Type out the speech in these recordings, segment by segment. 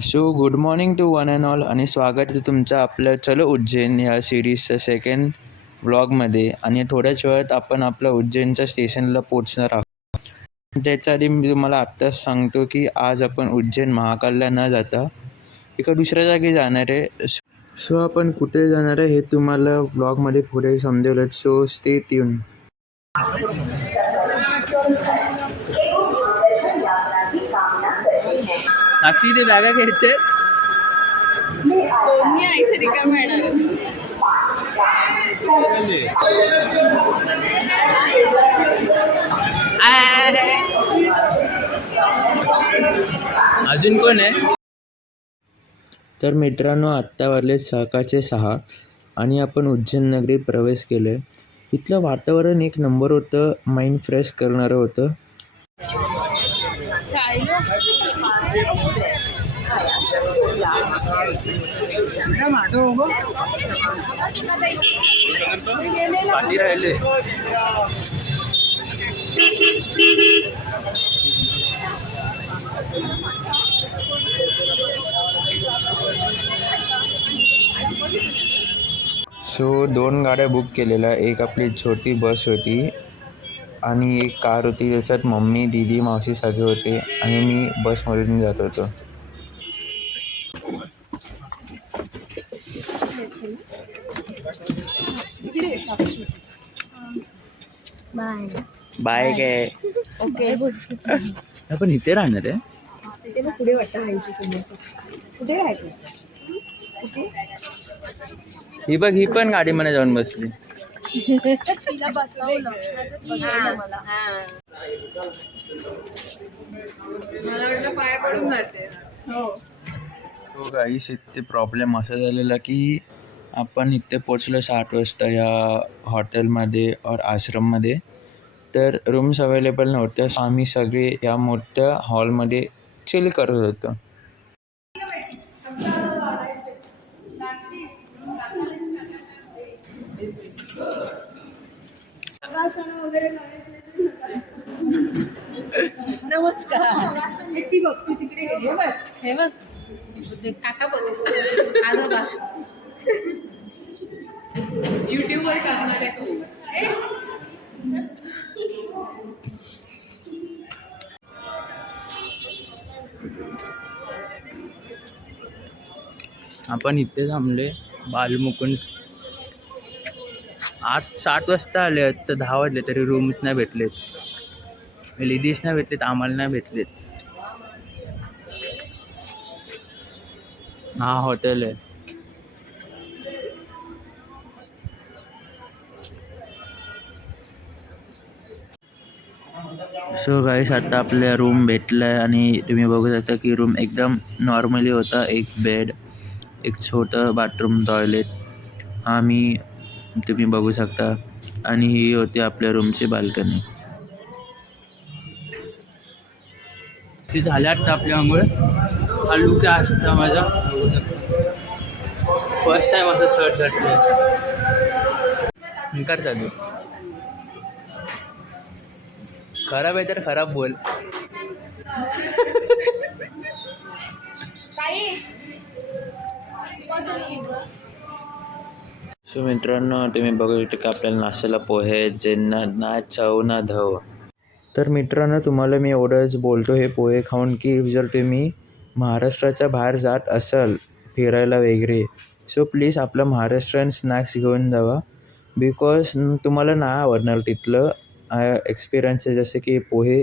So good morning to one and all आणि स्वागत आहे तुमचं आपलं चलो उज्जैन या सिरीजच्या सेकंड व्लॉगमध्ये आणि थोड्याच वेळात आपण आपल्या उज्जैनच्या स्टेशनला पोचणार आहोत. त्याच्या आधी मी तुम्हाला आत्ताच सांगतो की आज आपण उज्जैन महाकालला न जाता एका दुसऱ्या जागी जाणार आहे. सो आपण कुठे जाणार आहे हे तुम्हाला व्लॉगमध्ये पुढे समजेलच सो स्टे ट्यून नाक्षी ते बॅगा घ्यायचे दोन्ही आईचे रिकाम येणार अजून कोण आहे? तर मित्रांनो आत्ता वाजले सकाळचे सहा आणि आपण उज्जैन नगरीत प्रवेश केले इथलं वातावरण एक नंबर होतं माइंड फ्रेश करणारं होतं. राहिले सो दोन गाड्या बुक केलेल्या एक आपली छोटी बस होती. आणि एक कार होती त्याच्यात मम्मी दीदी मावशी सगळे होते आणि मी बसमधून जात होतो. बाय. बाय काय? ओके. आपण इथे राहणार आहे. तिथे मग पुढे वाटतं राहायची तुम्ही? कुठे राहायचं कुठे ही बघ ही पण गाडीमध्ये जाऊन बसली. तिला बसवलं मला वाटलं पाया पडून जाते हो हो गाईस इथे प्रॉब्लेम असा झालेला की आपण इथे पोचलो साठ वाजता या हॉटेलमध्ये और आश्रममध्ये तर रूम्स अवेलेबल नव्हत्या आम्ही सगळे या मोठ्या हॉलमध्ये चिल करत होतो. नमस्कार. ती बघ ती तिकडे? हे बघ. हे बघ. काका बघ. आजोबा. युट्यूब वर टाकणार आहे? आपण इथे थांबले बालमुकुंद आठ सात वाजता आले तर दहा वाजले तरी रूम्स नाही भेटलेत. लेडीज नाही भेटलेत आम्हाला नाही भेटलेत. हा हॉटेल आहे. सो गाईस आता आपल्या रूम भेटला आहे आणि तुम्ही बघू शकता की रूम एकदम नॉर्मली होता. एक बेड एक छोटं बाथरूम टॉयलेट आम्ही तुम्ही बघू शकता. आणि ही होती आपल्या रूमची बाल्कनी ती झाल्या आपल्यामुळे. आपल्या हा लुक असता माझा. बघू शकता. फर्स्ट टाइम असं शर्ट घातलं. कर चालू. खराब आहे तर खराब बोल. सो मित्रांनो तुम्ही बघू शकता की आपल्याला नाश्त्याला पोहे जे ना ना चव ना धव. तर मित्रांनो तुम्हाला मी एवढंच बोलतो हे पोहे खाऊन की जर तुम्ही महाराष्ट्राच्या बाहेर जात असाल फिरायला वगैरे सो प्लीज आपलं महाराष्ट्रीयन स्नॅक्स घेऊन जावा. बिकॉज तुम्हाला नाही आवडणार तिथलं एक्सपिरियन्स आहे. जसे की पोहे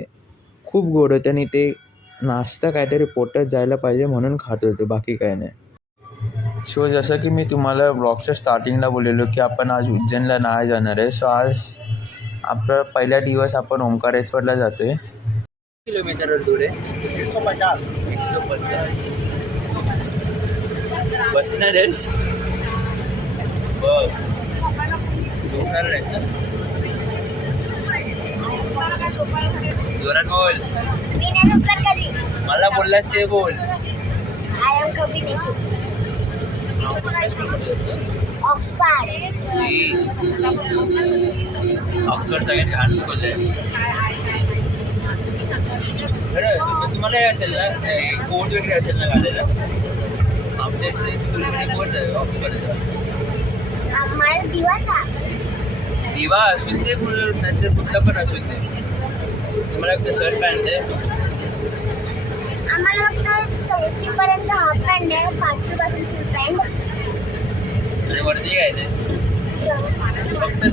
खूप गोड होते आणि ते नाश्ता काहीतरी पोटात जायला पाहिजे म्हणून खात होते बाकी काही नाही. सो जसं की मी तुम्हाला ब्लॉगच्या स्टार्टिंगला बोललेलो की आपण आज उज्जैनला नाही जाणार आहे. सो आज आपला पहिला दिवस आपण ओंकारेश्वरला जातो आहे किलोमीटर दूर आहे. एक सौ पचास. एक सौ पचास बसणार आहेस? बघ. झोपणार आहेस ना? जोरात बोल. मला बोललास ते बोल. आय एम कमी नाही ऑक्सफर्ड ऑक्सफर्ड सगळ्यात घाण स्कूल आहे तुम्हाला हे असेल ना कोट वगैरे असेल ना घालायला? आमच्या इथे कोट आहे ऑक्सफर्डचा दिवा असून दे नंतर कुठला पण असून दे. तुम्हाला शर्ट पॅन्ट आहे फक्त चौथी पर्यंत हाफ पॅन्ट आहे. पाचवी पासून फुल पॅन्ट आणि वरती फक्त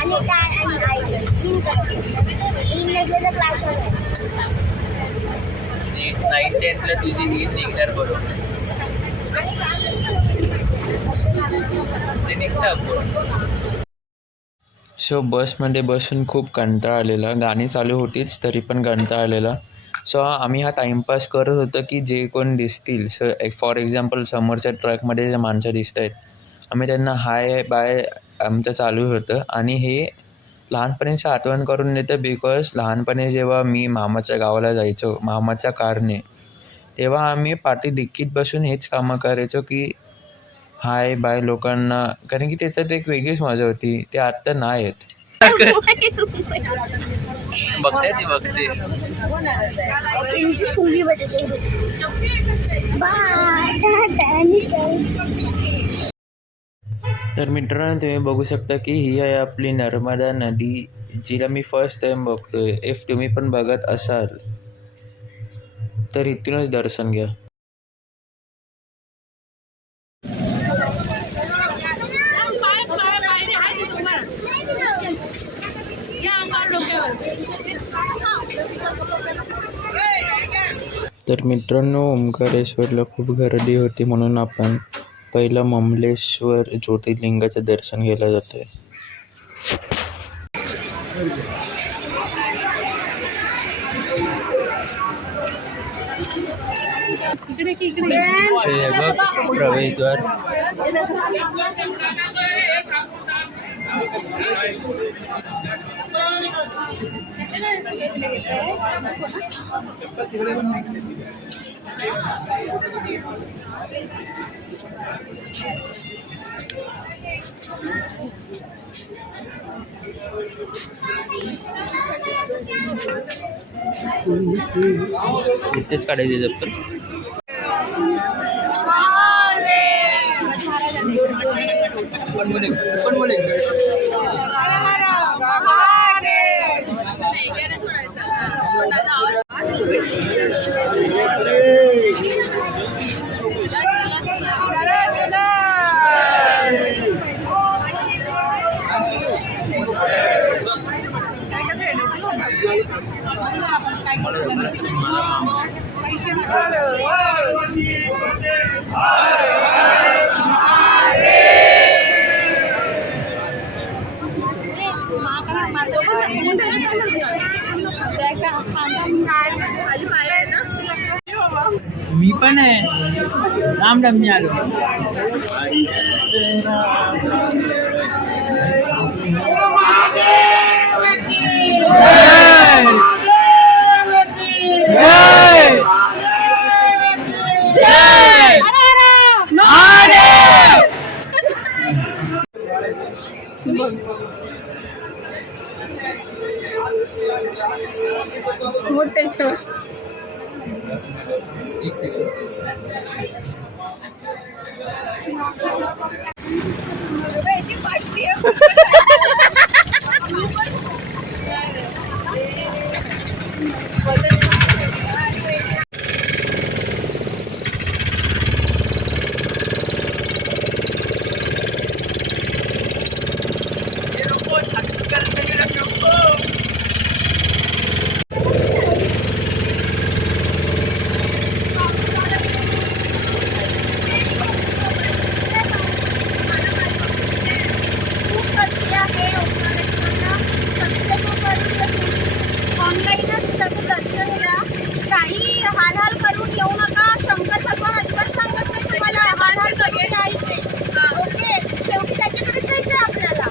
आणि काय आणि इन इन नसले तर क्लास नाईन टेन्थला तुझी ईद निघणार बरोबर. ते निघतं सो बसमध्ये बसून खूप कंटाळा आलेला. गाणी चालू होतीच तरी पण कंटाळा आलेला. सो आम्ही हा टाईमपास करत होतो की जे कोण दिसतील. स फॉर एक्झाम्पल समोरच्या ट्रॅकमध्ये जे माणसं दिसत आहेत आम्ही त्यांना हाय बाय आमचं चालू होतं. आणि हे लहानपणीचं आठवण करून देतं बिकॉज लहानपणी जेव्हा मी मामाच्या गावाला जायचो मामाच्या कारने तेव्हा आम्ही पाठी डिक्कीत बसून हेच कामं करायचो की हाय बाय लोकांना. कारण की त्याच्यात एक वेगळीच मजा होती. ते आत्ता नाही आहेत बघते ती बघते. तर मित्रांनो तुम्ही बघू शकता की ही आहे आपली नर्मदा नदी जिला मी फर्स्ट टाइम बघतोय. इफ तुम्ही पण बघत असाल तर इथूनच दर्शन घ्या पाय पाय पायरी आहे तिथं उभा राहा. या अंगावर डोक्यावर तर मित्रांनो ओंकारेश्वरला खूप गर्दी होती म्हणून आपण पहिला ममलेश्वर ज्योतिर्लिंगाचं दर्शन घ्यायला बघ प्रवेशद्वार. इथेच काढायचे जप्त. पण बोले? पण बोले? मी पण आहे राम राम मी आलो मोठ्याच्या ऑनलाईनच त्याचं दर्शन घ्या काही हालहाल करून येऊ नका शंकर भगवान अजिबात सांगत नाही तुम्हाला हालहाल करून यायचे ओके शेवटी त्याच्याकडे जायचं आपल्याला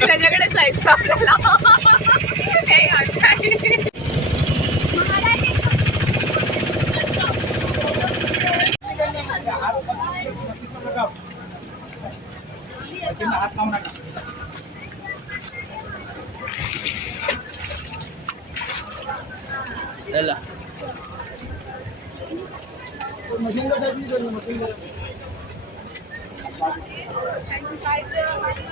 त्याच्याकडे जायचं आपल्याला. चला.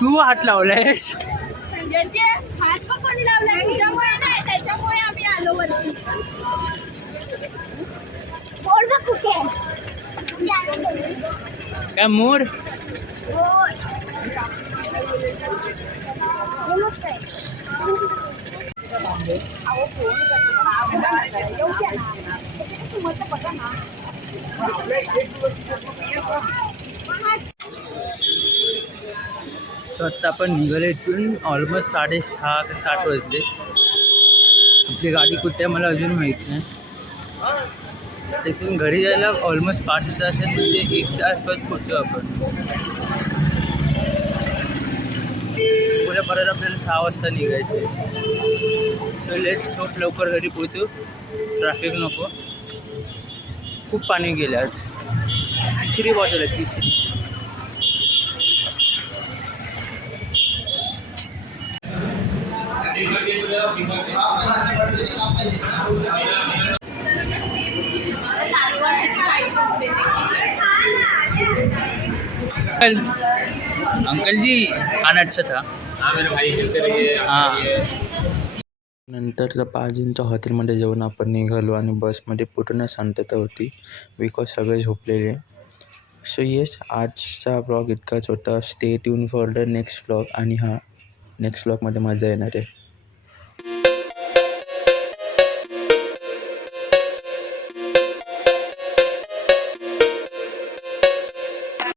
तू हात लावलायस? हात पण कोणी लावला त्याच्यामुळे नाही त्याच्यामुळे आम्ही आलो वरती. बोल ना कुठे काय मोर? सो आत्ता आपण निघालो इथून ऑलमोस्ट साडेसहा ते सात वाजले. आपली गाडी कुठे आहे मला अजून माहीत नाही. तिथून घरी जायला ऑलमोस्ट पाच तास आहे म्हणजे एक तासपास पोचतो आपण. पुढे परत आपल्याला सहा वाजता निघायचं सो लेट सोप लवकर घरी पोचू ट्रॅफिक नको. खूप पाणी गेलं आज. तिसरी बॉटल आहे तिसरी. अंकल अंकल जी खाना अच्छा था हाँ मेरे भाई खेलते रहिए हाँ. नंतर त्या हॉटेलमध्ये जेवण आपण निघालो आणि बसमध्ये पूर्ण शांतता होती. बिकॉज सगळे झोपलेले. सो येस आजचा ब्लॉग इतकाच होता. Stay tune for the next blog आणि हां नेक्स्ट ब्लॉगमध्ये मजा येणार आहे.